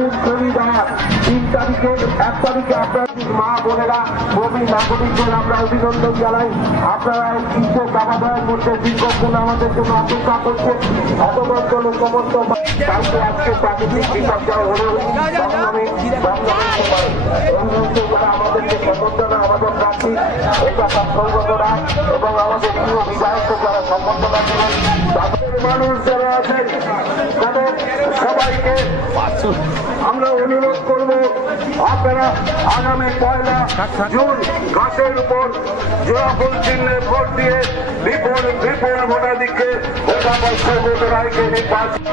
দিন শনিবার 3 তারিখে 1 তারিখে আপনার মা বোনেরা প্রবীণ নাগরিকদের আমরা অভিনন্দন জানাই। আপনারা কিন্তু দাবাদায় করতে দীর্ঘক্ষণ আমাদের জন্য অপেক্ষা করছে। অবদর্জনের সমস্ত কালকে আজকে প্রাকৃতিক বিপর্যয় হলেও সংগ্রামে এই মুহূর্তে যারা আমাদেরকে সম্বর্ধনা আমাদের প্রার্থী এটা সঙ্গত রায় এবং আমাদের প্রিয় বিধায়ককে যারা সম্বর্ধনা দিলেন তাদের মানুষ যারা আছেন তাদের সবাইকে আমরা অনুরোধ করব আপনারা আগামী 1 জুন গাছের উপর জোড়াফুল চিহ্নে ভোট দিয়ে বিপুল ভোটাধিক্যে সৌগত রায়কে নির্বাচন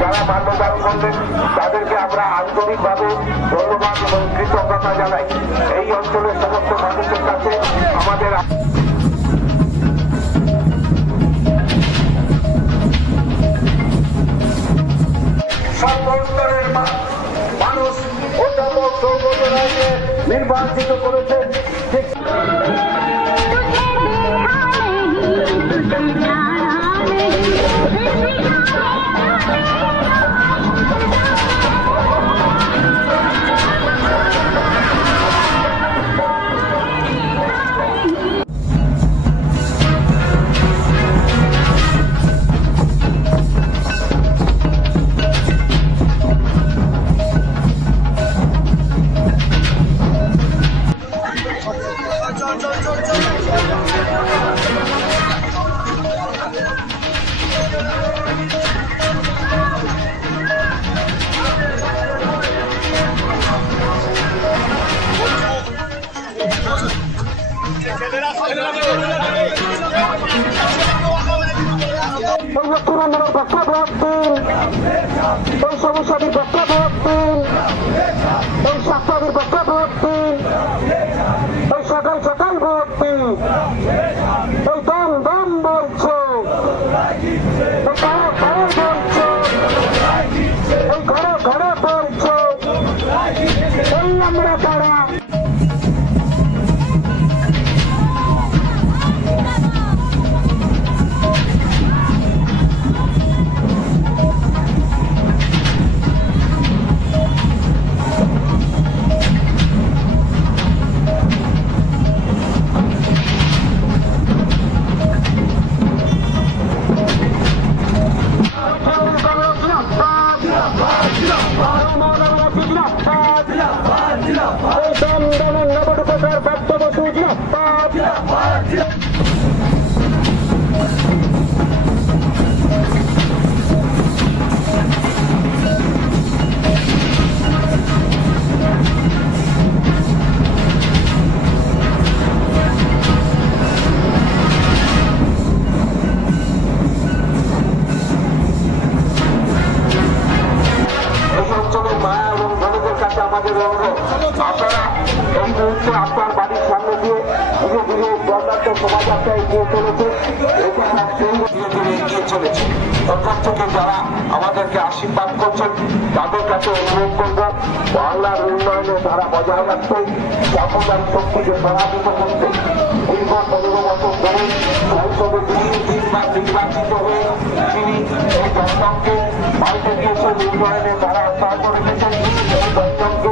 যারা মান্যদান করলেন তাদেরকে আমরা আন্তরিকভাবে ধন্যবাদ এবং কৃতজ্ঞতা জানাই। এই অঞ্চলের সমস্ত মানুষের কাছে আমাদের সর্বস্তরের মানুষ অধ্যাপক সৌগত রায়কে নির্বাচিত করেছেন। এই সমস্যাদের বক্তব্য এই স্বাস্থ্যের বক্তব্য এই সকাল সকাল ভক্তি এই দম দম বলছে এই ঘরে ঘরে বলছে এই ঘরে ঘরে বলছে এই আমরা তারা আপনারা এই মুহূর্তে আপনার বাড়ির সামনে দিয়ে ধীরে ধীরে বর্ণাঢ্য শোভাযাত্রা এগিয়ে চলেছে এগিয়ে চলেছে। ওখান থেকে যারা আমাদেরকে আশীর্বাদ করছেন তাদের কাছে অনুরোধ করব বাংলার উন্নয়নে ধারা বজায় রাখতে সাম্প্রদায়িক শক্তিকে পরাজিত করতে দীর্ঘ 15 বছর ধরে সংসদে 3বার নির্বাচিত হয়ে তিনি এই দপ্তরকে পাল্টে দিয়েছেন, উন্নয়নে ধারা অব্যাহত রেখেছেন। এই দপ্তরকে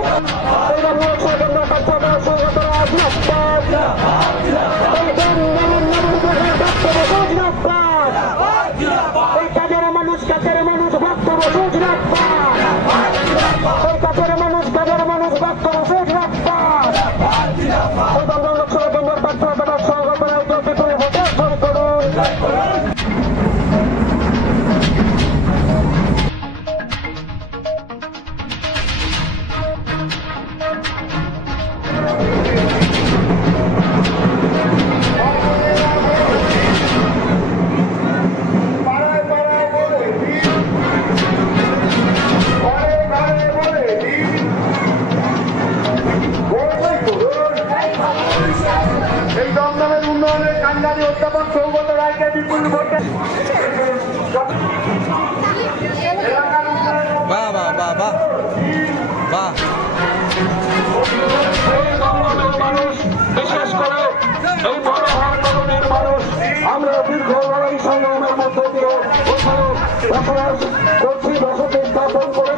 আমরা দীর্ঘ লড়াই সংগ্রামের মধ্যে দিয়ে ওখানে বসবাস করছি, বসতি স্থাপন করে